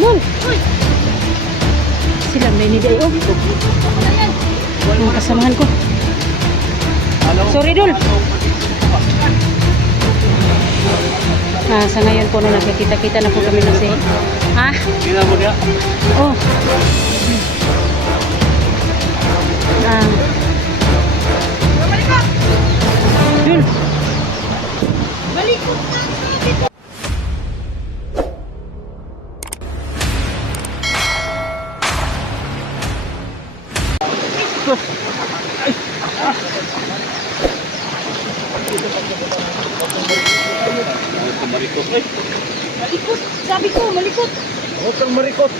Dol. Sila may niday oh. Mga kasamahan ko. Sorry, Dol. Ah, sa ngayon po no, nakikita-kita na po kami na si... Ha? Gina mo niya. Oh. Ah. Dul. Marikot. Ay, Malikot. Sabi ko, malikot. huwag kang marikot.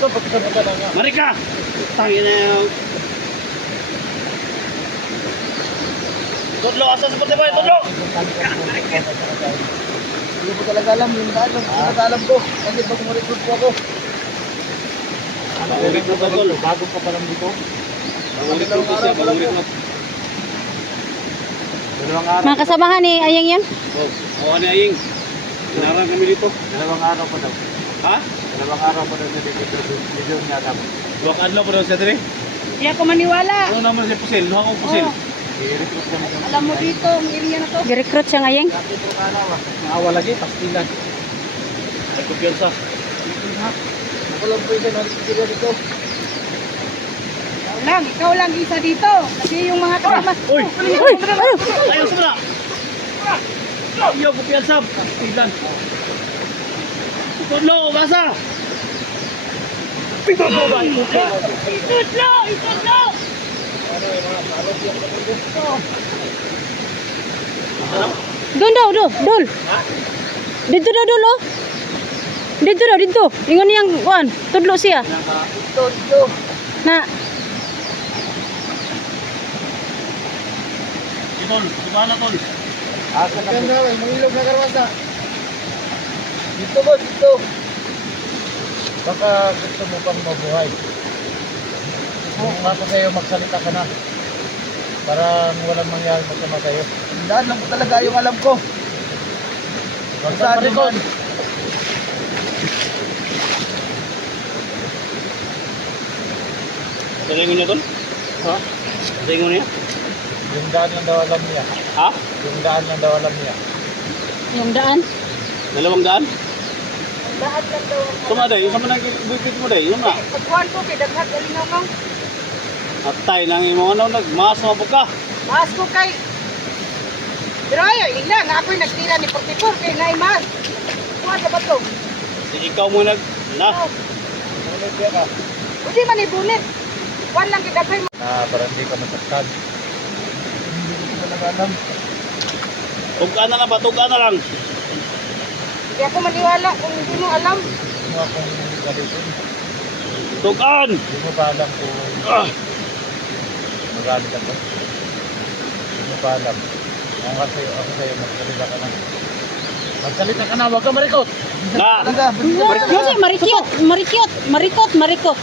Ito, pagkasama ka na nga. Marika! Tangin na yung... Tudlo, asa sa puti ba? Tudlo! Hindi ko talaga alam yung daan. Hindi ko talaga alam ko. Kasi pag umurikot po ako. Ulit na ba, Tol? Bago pa pa lang dito. Ulit na ba siya? Dalawang araw. Mga kasamahan ni Ayang yan. Oh, oh, ano aying? Sinarang kami dito. Dalawang araw pa daw. Ha? Dalawang araw pa daw na dito. Dito niya daw. Dua ka adlaw pa daw siya diri. Hindi ako maniwala. Ano naman siya pusil? Luha kong pusil. Oh. Alam mo dito, ang area na to. Girecruit siya na. Naawa lagi, pastilan. Ay, kumpiyansa. Ako lang po yung dito. Lang, ikaw lang isa dito. Kasi yung mga kasama. Uy! Uy! Uy! Ayaw sa mga! Ayaw, kumpiyansa. Pastilan. Tudlo, basa! Tudlo ba? Itutlo! Itutlo! Doon daw, do, dol. Dito daw, dol, oh. Dito daw, dito. Ingon niyang, kuan, tudlo siya. Dito. Na, Tol, di ba na tol? Asa na po? Mangilog na karwasa. Dito po, dito. Baka gusto mo pang mabuhay. Ako sa'yo, magsalita ka na. Parang walang mangyari masama sa'yo. Daan lang po talaga yung alam ko. Magsaan naman. Talingon niya tol? Ha? Talingon niya? Yung daan lang daw alam niya. Ha? Yung daan lang daw alam niya. yung daan. Dalawang daan? Daan lang daw. Sama day, sama nang bibit mo day, yun na. Pagkuhan ko, kay daghat, galingaw mo. Atay nang imo ano nagmas mo ka. Maas ko kay... Pero ayaw, hindi na. Nga ako'y nagtira ni 44 kay Naiman. Kuha sa bato. Si ikaw mo nag na. Ulit ka ka. Hindi man ibulit. Kuhan lang kidaghay mo. Na parang hindi ka masaktan. Alam. Tuga na lang ba? Tuga na lang. Hindi ako maniwala kung hindi mo alam. Hindi mo akong galitin. Tugan. Hindi mo pa alam kung Ah. magalit ako. Hindi mo pa alam. Ako nga sa'yo, ako sa'yo, magsalita ka na. Magsalita ka na, huwag ka marikot. Na. Kasi marikyot, marikyot, marikot, marikot.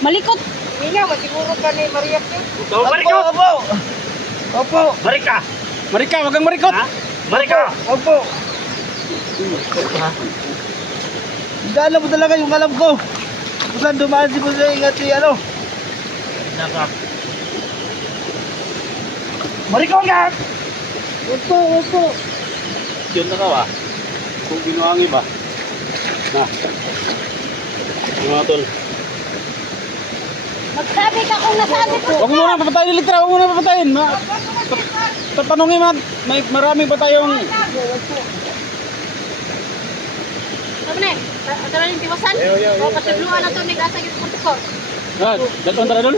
Malikot. Hindi nga, masiguro ka ni Maria Kyot. Ikaw Opo, opo. Marika. Marika, wag kang marikot. Marika. Opo. Hindi mo talaga yung alam ko. Saan dumaan si Jose, ingat si ano. Marika nga. Opo, opo. Yun na raw ah. Kung binuangi ba? Na. Mga tol. Magsabi ka kung nasabi ko. Huwag mo muna papatayin ni Litra, huwag mo muna papatayin. Ma Tatanungin man, may marami pa tayong... Sabi na, ito na yung tiwasan. O, patibluan na to ni Gasa yung 44. Ah, dalawang tara doon.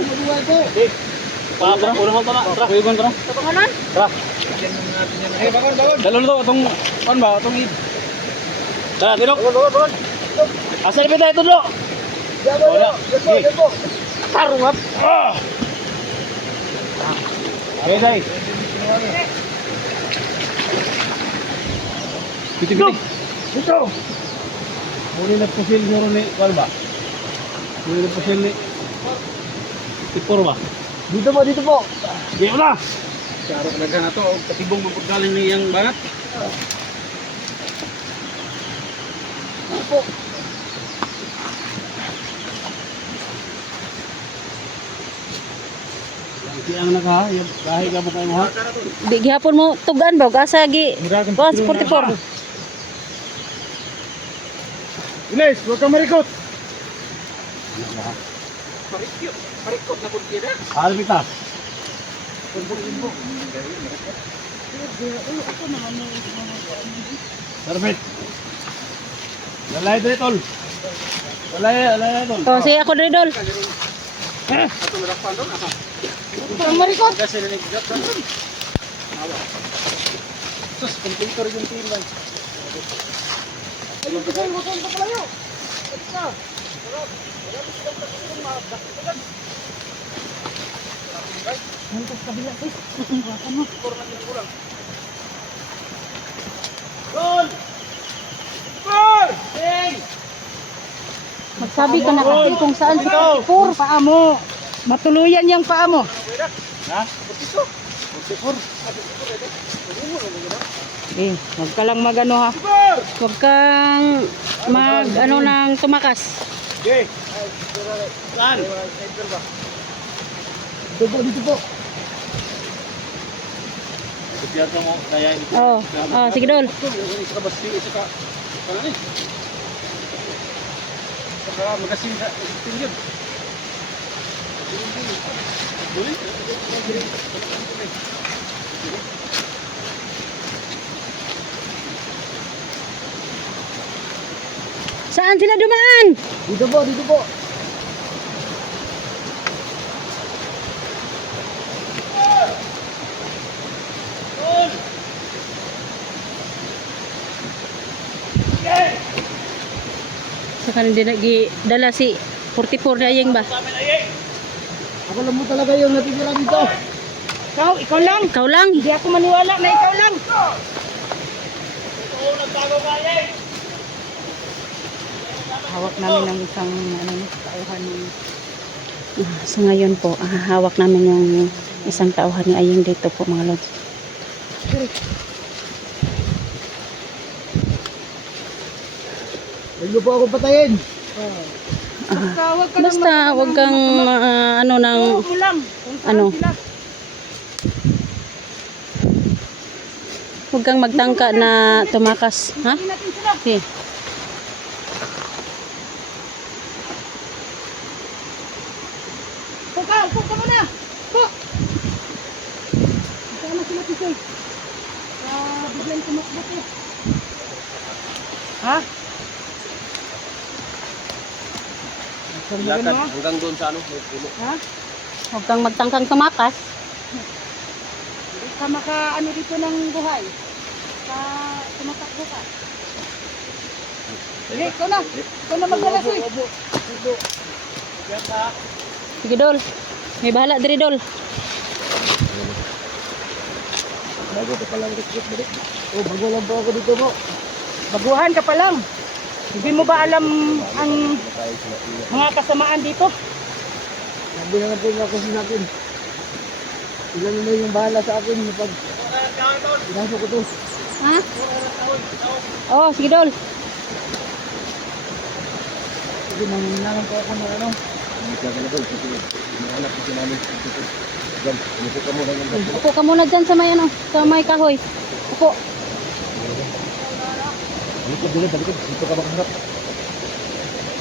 Eh, pa, tara, unang hal tara. Tara, kuyugan tara. Sa pangalan? Tara. Eh, bangon, bangon. Dalawang to, itong, kan ba, itong id. Tara, tinok. Bangon, bangon, bangon. Asa na tayo, tudlo. Diyan po, Wala. diyan po, Diyan. Tarungap. Ah! Okay, day. Piti, piti. Dito. Muli na pusil siguro ni, kwan ba? Muli na pusil ni, tipor ba? Dito po, dito po. Di mo na! Saro ka na to, katibong mapagkaling ni yung banat. Dito po. Di ang nakahayag. Kahit ka mo kayo mo ha. Di gihapon mo tugan ba asa gi. Boss 44. Ines, huwag kang marikot. Albitas. Sarbit. Lalay dito, tol. Lalay, lalay, tol. Oh, si ako diri dol. Ang marikot. Sus, kompletor yung team man. Magsabi ka na kasi kung saan si 44. Paa mo. Matuluyan yung paa mo. Ha? Eh, huwag ka lang magano ha. Huwag kang mag ano nang tumakas. Okay. Saan? Dito po, dito po. Mo, kaya ito. Oh, oh sige dol. Isa ka basti, isa ka. Ano ni? Isa ka magasin sa team yun. Saan sila dumaan? Dito po, dito po. Sa kanin din gi dala si 44 na ayeng ba? Ako lang mo talaga yung natitira dito. Ikaw, ikaw lang. Ikaw lang. Hindi ako maniwala na ikaw lang. Hawak namin ng isang ano, tauhan ng Ah, So ngayon po, ah, hawak namin yung isang tauhan ni Ayeng dito po mga lods. Huwag niyo po ako patayin. Basta huwag ka Basta wag kang ah, ano Huwag mo saan Ano? sila. wag kang magtangka na tumakas, ha? Okay. Upo ka, upo ka muna. Upo. Sama sila Tisoy. Ah, biglang tumakbo. Ha? Lakad hanggang doon sa ano, may puno. Ha? Huwag kang magtangkang tumakas. Hindi ka maka ano dito ng buhay. Ka tumatakbo ka. Sige, ikaw na. Ikaw na magdala soy. Sige dol. May bahala diri dol. Bago ka palang recruit mo Oh, bago lang po ako dito po. Baguhan ka pa lang. Hindi mo ba alam ang mga kasamaan dito? Sabi na lang po nga kasi natin. Ilan na yung bahala sa akin pag pinasok ko to. Ha? Oh, sige dol. Sige, nangingilangan po ako ng ano. Upo ka muna dyan sa may ano, sa may kahoy. Upo. Dito, dito, dito. Dito ka makaharap.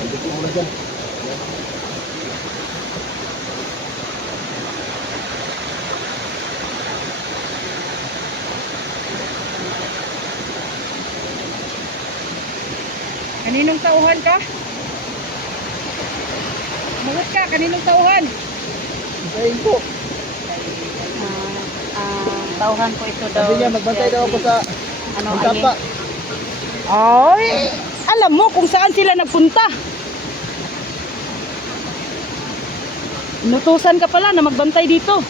Dito muna dyan. Kaninong tauhan ka? Magot ka, kaninong tauhan? Isayin po. Ah, ah, tauhan ko ito daw. Sabi niya, magbantay daw ako sa Ano, Magtapa. Ayeng? Ay, alam mo kung saan sila nagpunta. Inutusan ka pala na magbantay dito.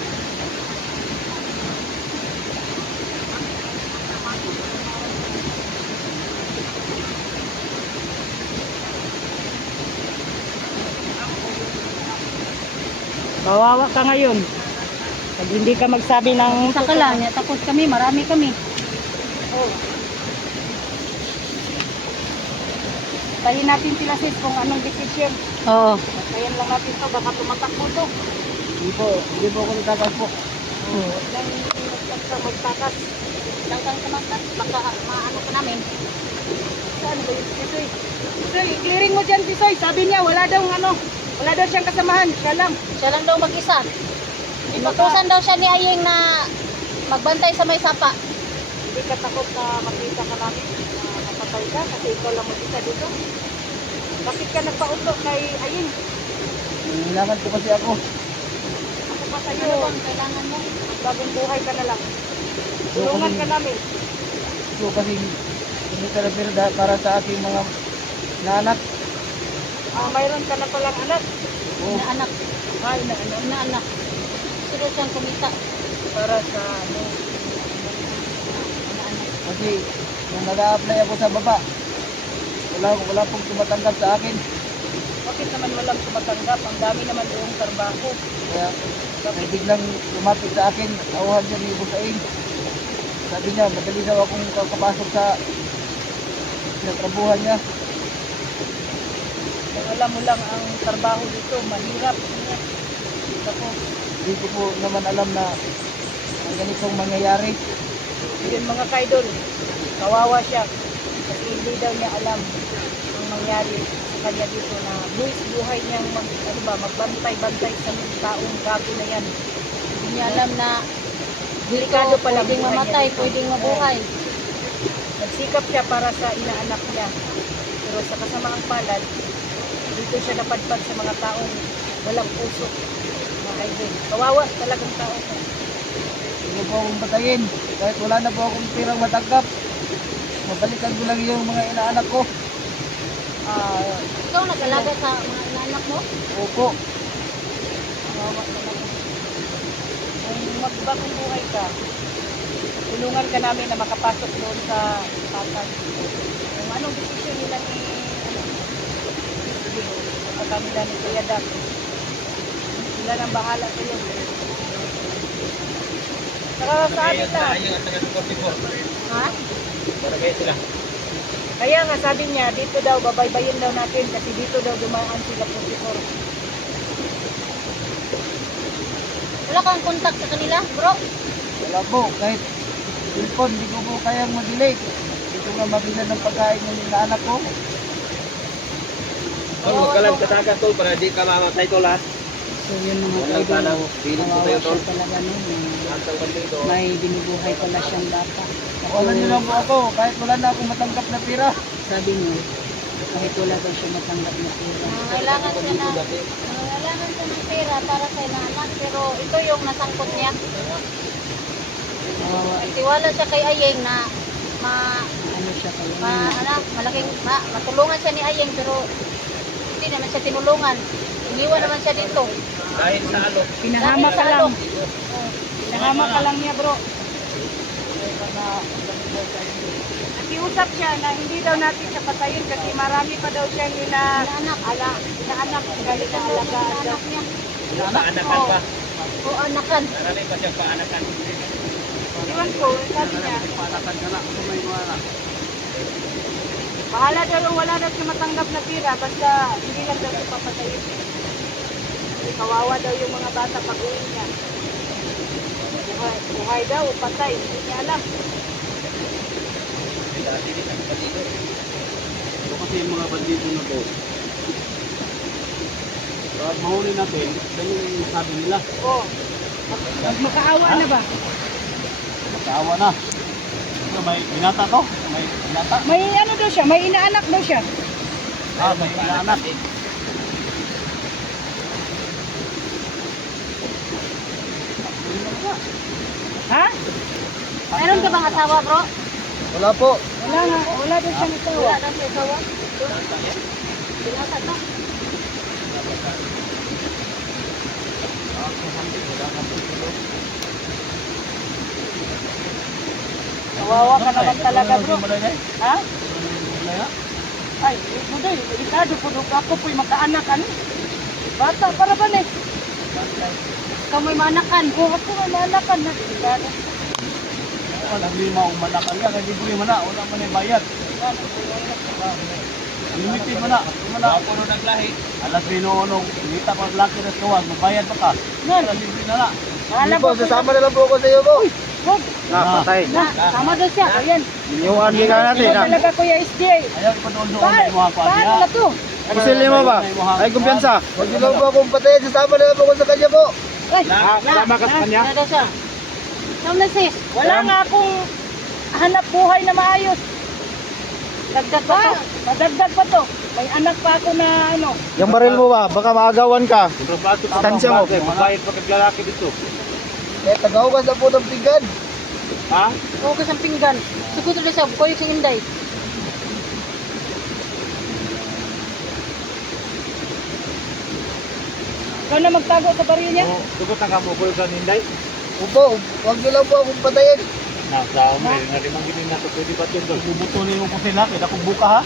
Kawawa ka ngayon. Pag hindi ka magsabi ng Saka lang, takot kami, marami kami. Tahin natin sila sis kung anong decision. Oo. Tayin lang natin to, baka tumatakbo to. Hindi po, hindi po ako nagtakas po. Lang magtaka magtakas. Lang kang tumakas. Baka maano ka namin. Saan ba yun? Tisoy. Tisoy, clearing mo dyan, Tisoy. Sabi niya, wala daw ano. Wala daw siyang kasamahan. Siya lang. Siya lang daw mag-isa. Inutusan daw siya ni Ayeng na magbantay sa may sapa. Hindi ka takot na makita ka namin na mapatay ka kasi ikaw lang mag-isa dito. Bakit ka nagpauto kay Ayin? Kailangan po kasi ako. Ako pa sa'yo. Ano bang kailangan mo? Bagong buhay ka na lang. Tulungan ka namin. So kasi hindi ka na pera da- para sa ating mga naanak. Ah, mayroon ka na palang anak. Oo. Na anak. Ay, na anak. Na anak. Sino siyang kumita? Para sa ano. Na anak. Kasi nung nag-a-apply ako sa baba, wala, wala pong tumatanggap sa akin. Bakit naman walang tumatanggap? Ang dami naman doong trabaho. Kaya may biglang lumapit sa akin, tauhan siya ni Busain. Sabi niya, madali daw akong kakapasok sa natrabuhan niya. Kung alam mo lang ang trabaho dito, mahirap. Ako, Hindi ko po naman alam na ang ganitong mangyayari. yun mga kaidol, kawawa siya. Kasi hindi daw niya alam ang mangyari sa kanya dito na buwis buhay niyang mag, ano ba, magbantay-bantay sa mga taong gago na yan. Hindi niya alam na Delikado dito pala pwedeng niya mamatay, dito. pwedeng mabuhay. Nagsikap siya para sa inaanak niya. Pero sa kasamaang palad, dito siya napadpad sa mga taong walang puso. Mga kaidol. Kawawa talagang tao. Hindi ko po akong patayin. Kahit wala na po akong pirang matanggap. Mabalikan ko lang yung mga inaanak ko. Ah, Ikaw nag-alaga sa mga anak mo? Opo. kawawa talaga. Kung magbagong buhay ka, tulungan ka namin na makapasok doon sa patag. Kung anong desisyon nila ni ano, sige, sa kanila ni Kuya Dak. Sila nang bahala sa iyo. Saka sa amin lahat. Ha? Kaya nga sabi niya, dito daw, babaybayin daw natin kasi dito daw dumaan sila 44. Wala kang contact sa kanila, bro? Wala po. Kahit cellphone, hindi ko po kayang mag-delay. Hindi ko nga mabilan ng pagkain ng inaanak ko. Tol, huwag ka lang tol para di ka mamatay tol ha. So yun mga Walang ka ng pilit ko sa'yo tol. talaga no. Lansang bandito. May binubuhay pala siyang bata. Wala niyo lang po ako. Kahit wala na akong matanggap na pira. Sabi niyo, kahit wala daw siya matanggap na pera. Nangailangan siya na nangailangan siya ng pera para sa anak pero ito yung nasangkot niya. Kawawa, Nagtiwala siya kay Ayeng na ma, ano siya kayo. ma ano, malaking ma, matulungan siya ni Ayeng pero hindi naman siya tinulungan. Iniwan naman siya dito. Dahil sa alok. Pinahama ka lang. Pinahama ka lang niya bro. Nakiusap siya na hindi daw natin siya patayin kasi marami pa daw siyang ina Inaanak. ala, inaanak galing na alagaan daw. Anak niya. Paanakan pa. O anakan. Marami pa siyang paanakan. Iwan ko, sabi niya, Panakan ka na. Kung may mga bahala daw wala daw siya matanggap na pira basta hindi lang daw siya papatayin. Kawawa daw yung mga bata pag uwi niya. Buhay, buhay daw, o patay, hindi niya alam. Ito kasi yung mga bandido na to. Pag mahuli natin, ganyan yung sabi nila. Oh, mag- makaawa na ba? Magkaawa na. May binata to. May binata. May ano daw siya, may inaanak daw siya. Ah, may inaanak. Ha? Meron ka bang asawa, bro? Wala po. Wala nga, wala daw siyang ito. Wala na siya asawa. Binasa to. Kawawa ka naman talaga bro. Ha? na. Ay, buday, itado po ako po'y magkaanak ano? Bata, para ba ni? Kamoy manakan. Kung ako may maanakan na, itado. Wala, hindi mo umanakan ka. Kasi hindi mo mana. Wala mo na bayad. Limitin mo na. Na. Ako nung naglahi. Alas binuunong. Kita pa laki na tuwag. Magbayad pa ka. Alas libre na na. Hindi po, sasama na lang po ako sa iyo po. Wag. Na, patay. Na, tama daw siya. Ayan. Yung army ka natin, Ikaw talaga Kuya SJ. Ayaw na yung mga Paano na to? Gusto mo ba? Ay, kumpiyansa. Huwag niyo po akong patayin. Sasama na lang po ako sa kanya po. Ay, Sama ka sa kanya. na daw siya. Saan na sis? Wala nga akong hanap buhay na maayos. Dagdag pa to. Madagdag pa to. May anak pa ako na ano. Yung baril mo ba? Baka maagawan ka. Tansya mo. Magbayad pa kag lalaki dito. Eh, tagahugas na po ng pinggan. Ha? Huwag ang pinggan. Sugot ulit siya. Koyok sing inday. Ikaw na magtago sa baril niya? Tugot na ka mo ko sa ninday. Opo, huwag niyo lang po akong patayin. Na, sa mo nga limang ginin na to pwede ba tundol. Bubutunin mo ko sila kaya kung buka ha.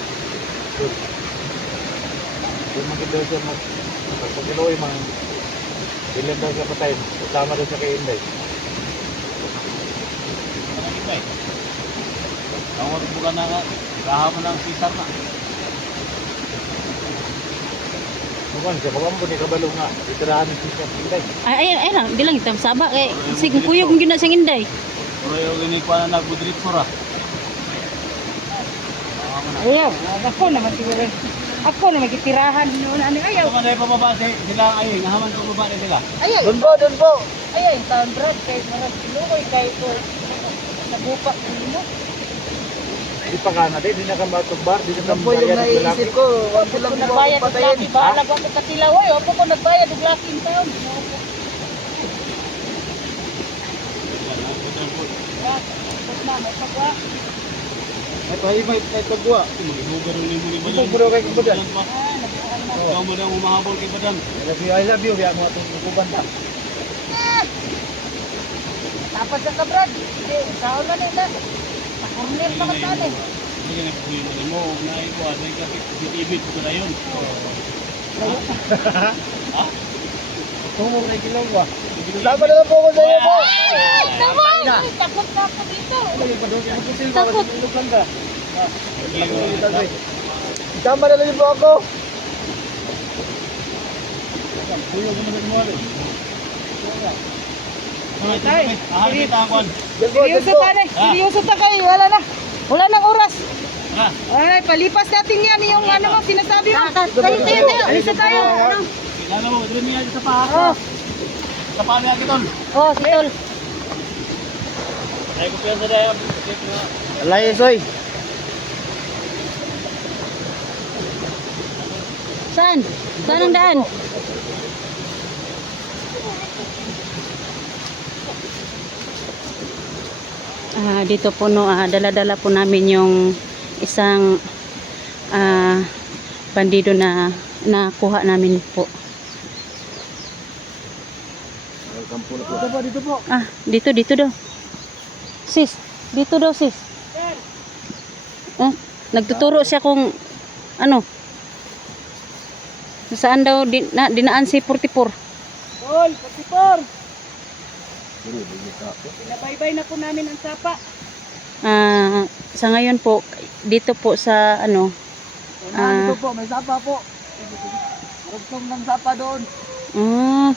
Yung mga daw siya mag pag iloy mang ilan daw siya patay. Kasama daw siya kay Inday. Inday. Ang wag buka na nga. Kahapon ng sisar na. Siya, baka mo ni kabalo nga. Itirahan ng sisar Inday. Ay, ay, ay lang, di lang itam saba. Eh, sige, kuyog kung gina siyang inday. Pero yung ginikwa na nagbudrit sura. Ayaw. Ako naman siguro. Ako naman kitirahan. Noon ano ayaw. Man ay pamabase, sila ay nahaman ko baba na sila. Ayaw. Doon po, doon po. Ayaw. Taon Brad. Kahit mga sinukoy. Kahit ko. Nabupa ko mo. Di pa ka na din, di na ka matugbar, di na ka po yung naiisip ko. Huwag niyo lang nagbayad ng laki. Bahala ko ako katilaw. Ay, ako ko nagbayad ng laki yung taon. Tapos na, may. May pagwa. Mag-ibugar ulit mo ni Ito, bro, kay Kubudan. Ah. Ikaw mo lang umahabol kay Badan. I love you, I love you. Kaya mo itong kukuban ta. Tapos sa kabrad. Taon na nila. Pakornel pa ka eh. Hindi na problema mo, ko, ano yung kasi bitibit ko na yun. Tumong na kilaw ba? Sasama na lang po ako sa iyo po. Naman! Takot na ako dito. Takot. Sasama na lang po ako. Ko naman mo rin. Tay, Seryoso ka na. Seryoso ka kayo. Wala na. Wala nang oras. Ha? Ay, palipas natin yan yung ano mo, sinasabi mo. Tayo, tayo, tayo. Alisa tayo. Ano? Kailangan mo, dito niya sa paha. Oh, Sa paha niya kiton. oh, si Tol. Ay, ko piyan sa daya. Alay, soy. Saan? Saan ang daan? uh, dito po no, uh, dala-dala po namin yung isang uh, bandido na nakuha namin po. po. Dito po. Ah, dito, dito daw. Sis, dito daw sis. Eh, nagtuturo siya kung ano. Saan daw din, na, dinaan si 44. Tol, 44. Sinabaybay na po namin ang sapa. Ah, sa ngayon po, dito po sa ano. Ah, dito po, may sapa po. Rugtong ng sapa doon. Ah,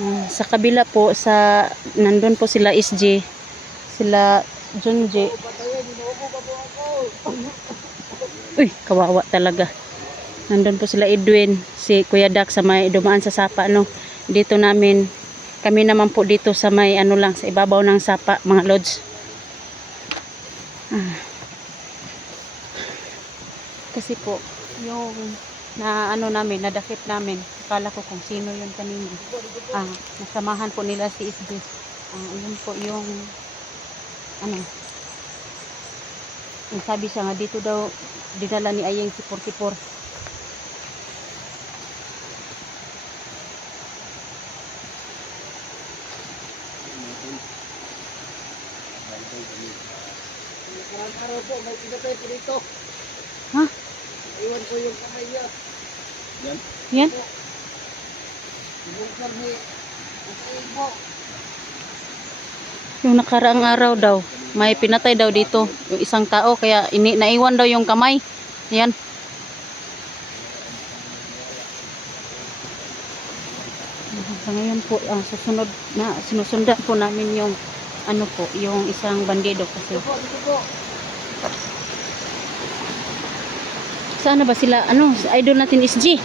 ah, sa kabila po, sa, nandun po sila SJ. Sila John Uy, kawawa talaga. Nandun po sila Edwin, si Kuya Dak sa may dumaan sa sapa, no. Dito namin kami naman po dito sa may ano lang sa ibabaw ng sapa mga lodge. Ah. Kasi po yung na ano namin, nadakip namin. Akala ko kung sino yun kanina. Ah, nasamahan po nila si SB. Ah, yun po yung ano yung sabi siya nga dito daw dinala ni Ayeng si 44 may pinatay po dito. Ha? Iwan ko yung kamay niya. Yan? Yan? Ibungkar ni Ibo. Yung nakaraang araw daw, may pinatay daw dito. Yung isang tao, kaya ini naiwan daw yung kamay. Yan. Sa ngayon po, ang susunod na sinusundan po namin yung ano po, yung isang bandido kasi. Dito po, dito po. Saan na ba sila? Ano, idol natin is G.